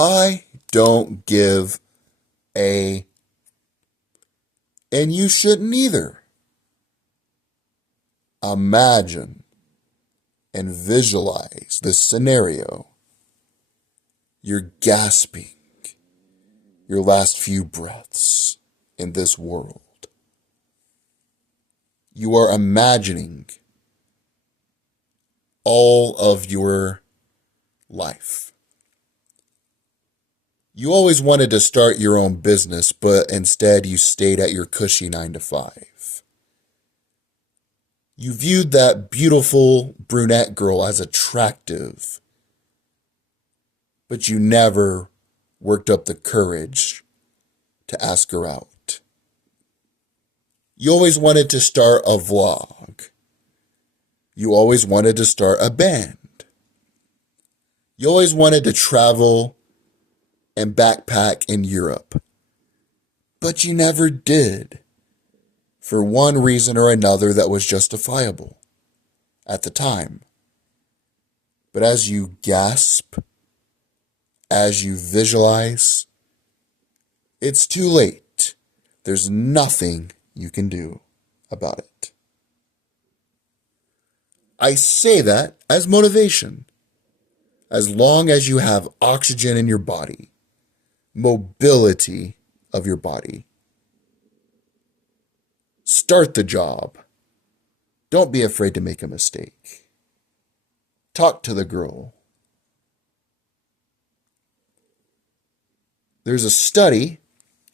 I don't give a, and you shouldn't either. Imagine and visualize this scenario. You're gasping your last few breaths in this world. You are imagining all of your life. You always wanted to start your own business, but instead you stayed at your cushy 9 to 5. You viewed that beautiful brunette girl as attractive, but you never worked up the courage to ask her out. You always wanted to start a vlog. You always wanted to start a band. You always wanted to travel and backpack in Europe, but you never did, for one reason or another that was justifiable at the time. But as you gasp, as you visualize, it's too late. There's nothing you can do about it. I say that as motivation. As long as you have oxygen in your body, mobility of your body, start the job. Don't be afraid to make a mistake. Talk to the girl. There's a study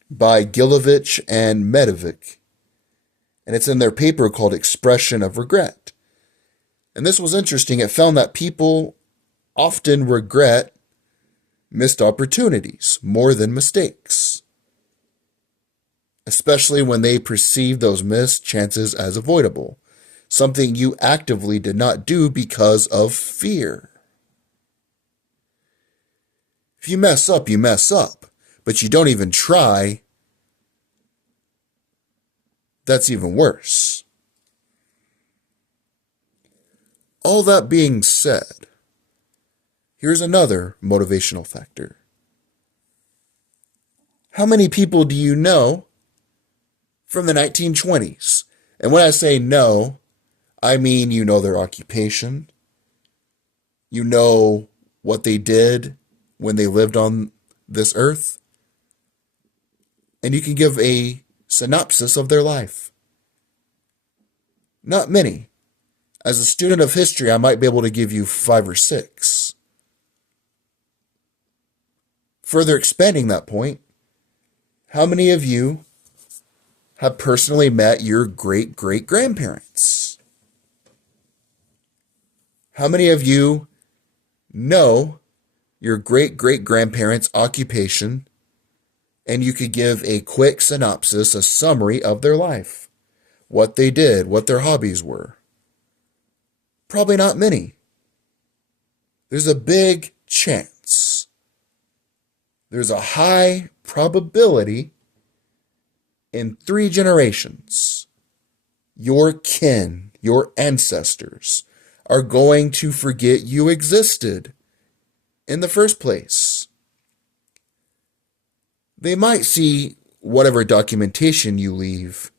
by Gilovich and Medovic, and it's in their paper called Expression of Regret. And this was interesting. It found that people often regret missed opportunities more than mistakes, especially when they perceive those missed chances as avoidable, something you actively did not do because of fear. If you mess up, you mess up, but you don't even try, that's even worse. All that being said, here's another motivational factor. How many people do you know from the 1920s? And when I say know, I mean you know their occupation. You know what they did when they lived on this earth. And you can give a synopsis of their life. Not many. As a student of history, I might be able to give you 5 or 6. Further expanding that point, how many of you have personally met your great-great-grandparents? How many of you know your great-great-grandparents' occupation, and you could give a quick synopsis, a summary of their life, what they did, what their hobbies were? Probably not many. There's a big chance. There's a high probability in 3 generations, your kin, your ancestors, are going to forget you existed in the first place. They might see whatever documentation you leave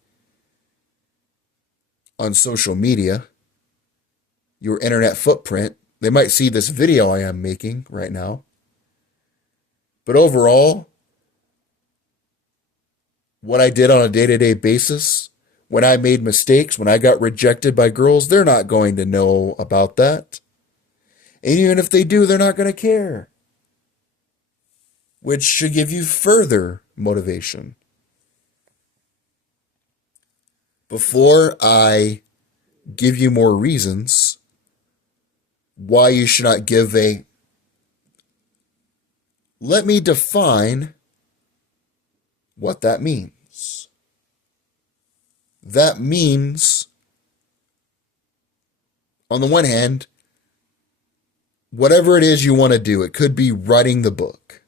on social media, your internet footprint. They might see this video I am making right now. But overall, what I did on a day-to-day basis, when I made mistakes, when I got rejected by girls, they're not going to know about that. And even if they do, they're not going to care. Which should give you further motivation. Before I give you more reasons why you should not give a, let me define what that means. That means, on the one hand, whatever it is you want to do. It could be writing the book,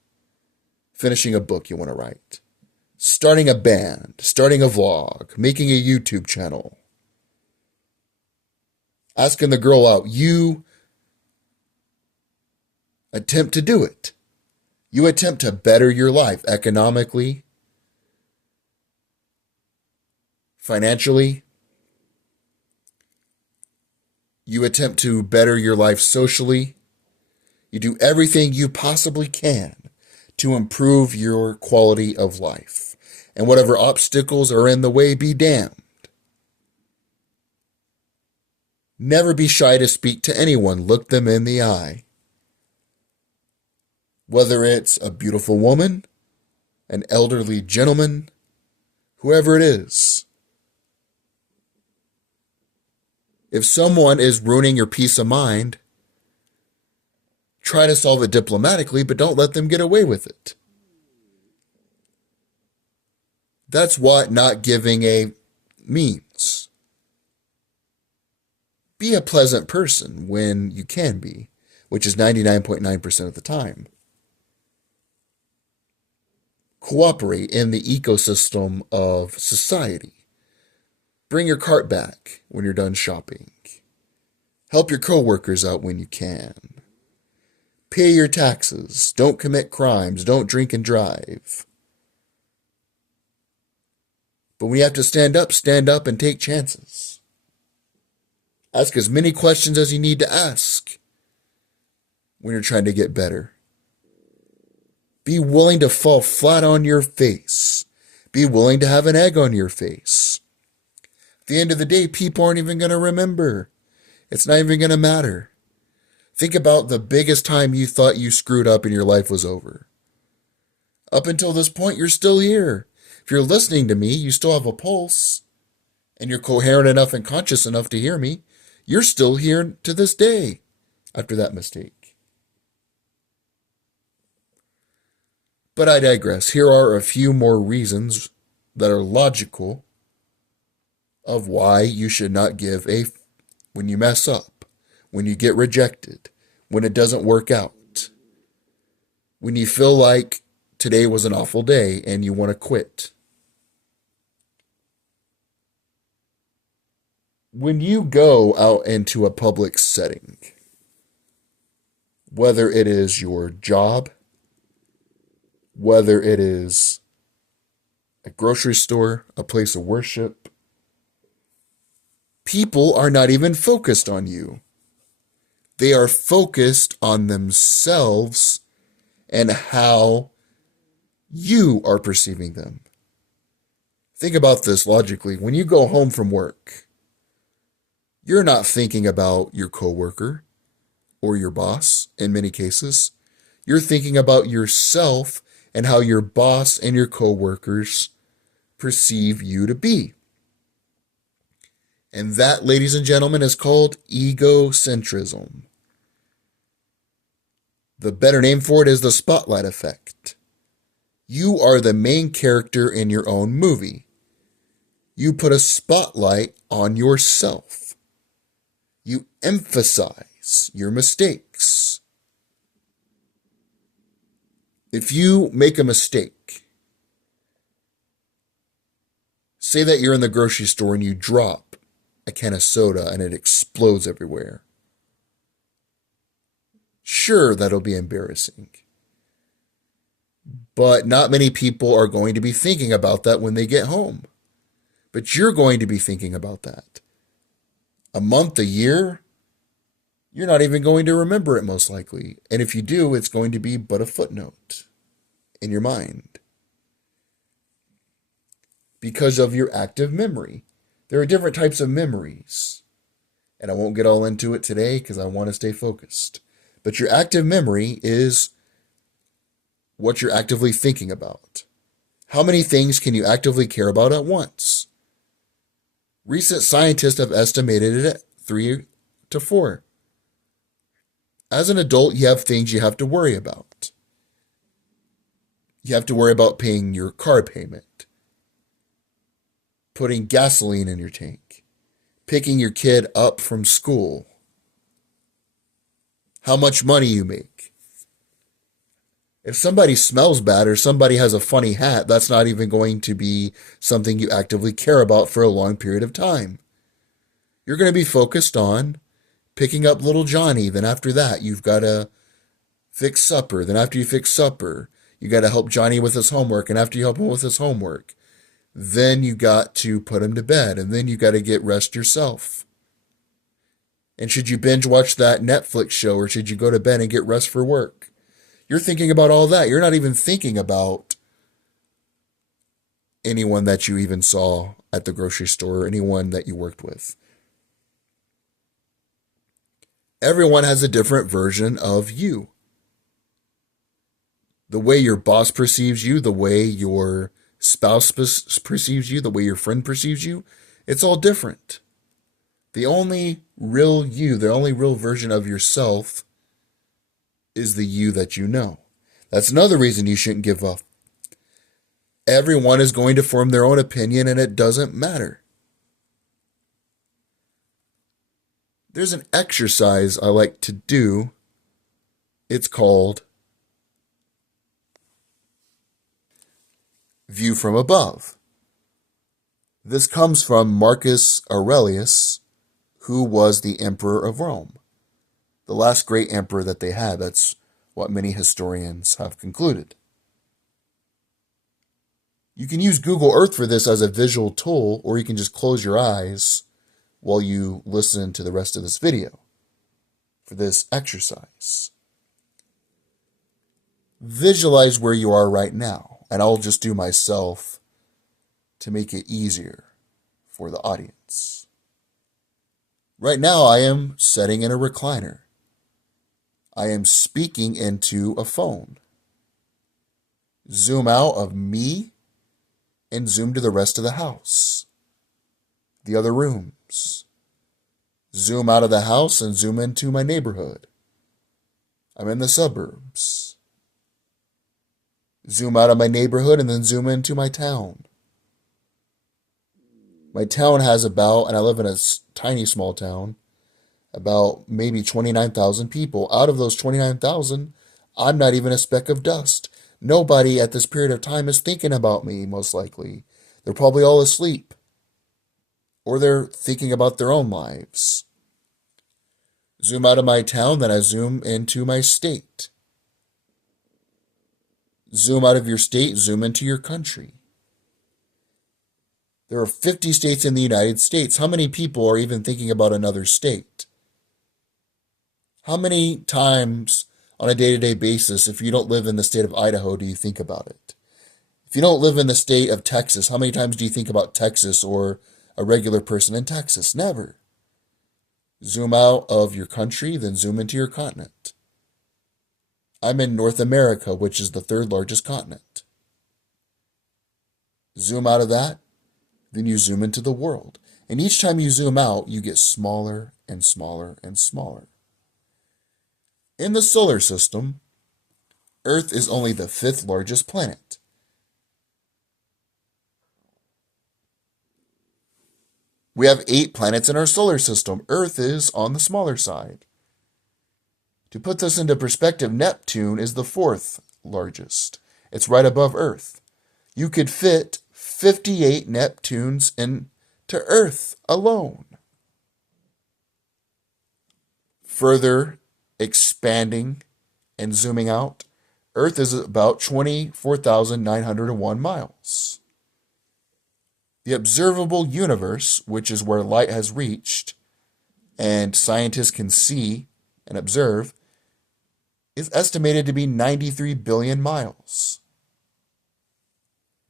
finishing a book you want to write, starting a band, starting a vlog, making a YouTube channel, asking the girl out. You attempt to do it. You attempt to better your life economically, financially. You attempt to better your life socially. You do everything you possibly can to improve your quality of life. And whatever obstacles are in the way, be damned. Never be shy to speak to anyone. Look them in the eye. Whether it's a beautiful woman, an elderly gentleman, whoever it is. If someone is ruining your peace of mind, try to solve it diplomatically, but don't let them get away with it. That's what not giving a means. Be a pleasant person when you can be, which is 99.9% of the time. Cooperate in the ecosystem of society. Bring your cart back when you're done shopping. Help your coworkers out when you can. Pay your taxes. Don't commit crimes. Don't drink and drive. But when you have to stand up and take chances. Ask as many questions as you need to ask when you're trying to get better. Be willing to fall flat on your face. Be willing to have an egg on your face. At the end of the day, people aren't even going to remember. It's not even going to matter. Think about the biggest time you thought you screwed up and your life was over. Up until this point, you're still here. If you're listening to me, you still have a pulse, and you're coherent enough and conscious enough to hear me. You're still here to this day after that mistake. But I digress. Here are a few more reasons that are logical of why you should not give a when you mess up, when you get rejected, when it doesn't work out, when you feel like today was an awful day and you want to quit. When you go out into a public setting, whether it is your job, whether it is a grocery store, a place of worship, people are not even focused on you. They are focused on themselves and how you are perceiving them. Think about this logically. When you go home from work, you're not thinking about your coworker or your boss in many cases. You're thinking about yourself and how your boss and your coworkers perceive you to be. And that, ladies and gentlemen, is called egocentrism. The better name for it is the spotlight effect. You are the main character in your own movie. You put a spotlight on yourself. You emphasize your mistakes. If you make a mistake, say that you're in the grocery store and you drop a can of soda and it explodes everywhere. Sure, that'll be embarrassing. But not many people are going to be thinking about that when they get home. But you're going to be thinking about that. A month, a year, you're not even going to remember it most likely. And if you do, it's going to be but a footnote in your mind. Because of your active memory. There are different types of memories. And I won't get all into it today because I want to stay focused. But your active memory is what you're actively thinking about. How many things can you actively care about at once? Recent scientists have estimated it at 3 to 4. As an adult, you have things you have to worry about. You have to worry about paying your car payment, putting gasoline in your tank, picking your kid up from school, how much money you make. If somebody smells bad or somebody has a funny hat, that's not even going to be something you actively care about for a long period of time. You're going to be focused on picking up little Johnny. Then after that, you've got to Fix supper. Then after you fix supper, you got to help Johnny with his homework. And after you help him with his homework, then you got to put him to bed. And then you got to get rest yourself. And should you binge watch that Netflix show, or should you go to bed and get rest for work? You're thinking about all that. You're not even thinking about anyone that you even saw at the grocery store, or anyone that you worked with. Everyone has a different version of you. The way your boss perceives you, the way your spouse perceives you, the way your friend perceives you, it's all different. The only real you, the only real version of yourself is the you that you know. That's another reason you shouldn't give up. Everyone is going to form their own opinion, and it doesn't matter. There's an exercise I like to do. It's called View from Above. This comes from Marcus Aurelius, who was the emperor of Rome. The last great emperor that they had. That's what many historians have concluded. You can use Google Earth for this as a visual tool, or you can just close your eyes while you listen to the rest of this video for this exercise. Visualize where you are right now, and I'll just do myself to make it easier for the audience. Right now, I am sitting in a recliner. I am speaking into a phone. Zoom out of me and zoom to the rest of the house, the other rooms. Zoom out of the house and zoom into my neighborhood. I'm in the suburbs. Zoom out of my neighborhood and then zoom into my town. My town has about, and I live in a tiny small town, about maybe 29,000 people. Out of those 29,000, I'm not even a speck of dust. Nobody at this period of time is thinking about me, most likely. They're probably all asleep. Or they're thinking about their own lives. Zoom out of my town, then I zoom into my state. Zoom out of your state, zoom into your country. There are 50 states in the United States. How many people are even thinking about another state? How many times on a day-to-day basis, if you don't live in the state of Idaho, do you think about it? If you don't live in the state of Texas, how many times do you think about Texas or a regular person in Texas? Never. Zoom out of your country, then zoom into your continent. I'm in North America, which is the third largest continent. Zoom out of that, then you zoom into the world. And each time you zoom out, you get smaller and smaller and smaller. In the solar system, Earth is only the 5th largest planet. We have 8 planets in our solar system. Earth is on the smaller side. To put this into perspective, Neptune is the 4th largest. It's right above Earth. You could fit 58 Neptunes into Earth alone. Further expanding and zooming out, Earth is about 24,901 miles. The observable universe, which is where light has reached and scientists can see and observe, is estimated to be 93 billion miles.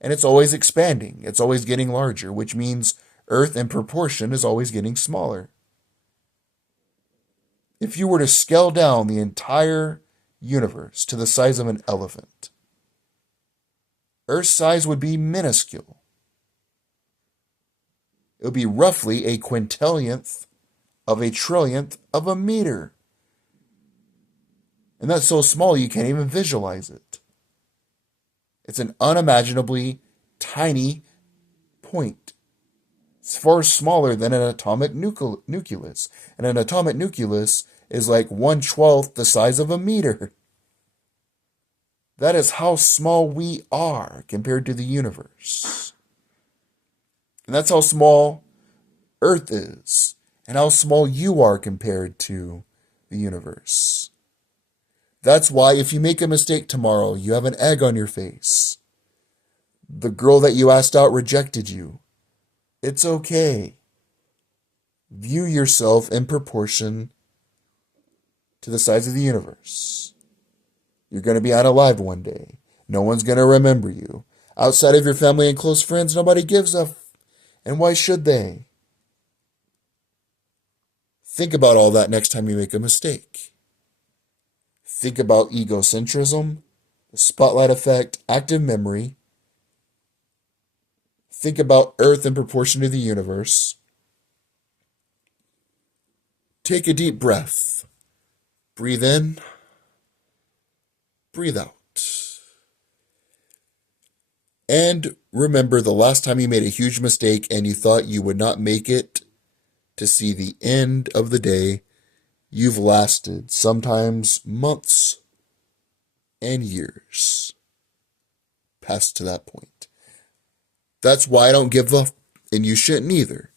And it's always expanding. It's always getting larger, which means Earth in proportion is always getting smaller. If you were to scale down the entire universe to the size of an elephant, Earth's size would be minuscule. It would be roughly a quintillionth of a trillionth of a meter. And that's so small you can't even visualize it. It's an unimaginably tiny point. It's far smaller than an atomic nucleus. And an atomic nucleus is like 1/12 the size of a meter. That is how small we are compared to the universe. And that's how small Earth is, and how small you are compared to the universe. That's why if you make a mistake tomorrow, you have an egg on your face. The girl that you asked out rejected you. It's okay. View yourself in proportion to the size of the universe. You're going to be unalive one day. No one's going to remember you. Outside of your family and close friends, nobody gives a and why should they? Think about all that next time you make a mistake. Think about egocentrism, the spotlight effect, active memory. Think about Earth in proportion to the universe. Take a deep breath. Breathe in. Breathe out. And remember the last time you made a huge mistake and you thought you would not make it to see the end of the day. You've lasted sometimes months and years past to that point. That's why I don't give up, and you shouldn't either.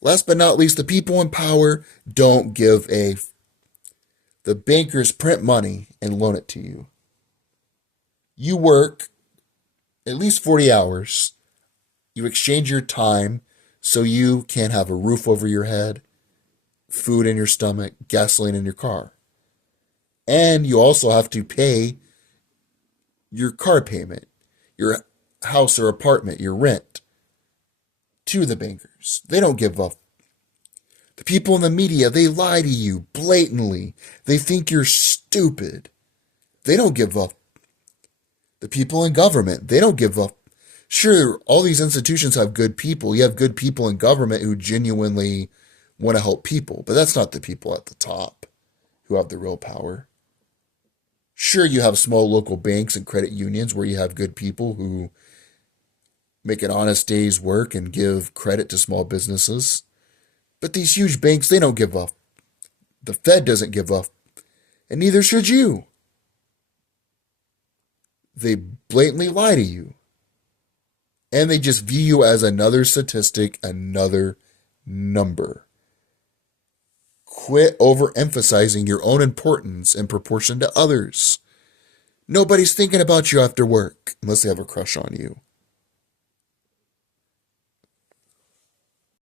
Last but not least, the people in power don't give a. The bankers print money and loan it to you. You work at least 40 hours. You exchange your time so you can have a roof over your head, food in your stomach, gasoline in your car. And you also have to pay your car payment, your house or apartment, your rent to the bankers. They don't give up. The people in the media, they lie to you blatantly. They think you're stupid. They don't give up. The people in government, they don't give up. Sure, all these institutions have good people. You have good people in government who genuinely want to help people, but that's not the people at the top who have the real power. Sure, you have small local banks and credit unions where you have good people who make an honest day's work and give credit to small businesses. But these huge banks, they don't give up. The Fed doesn't give up, and neither should you. They blatantly lie to you. And they just view you as another statistic, another number. Quit overemphasizing your own importance in proportion to others. Nobody's thinking about you after work unless they have a crush on you.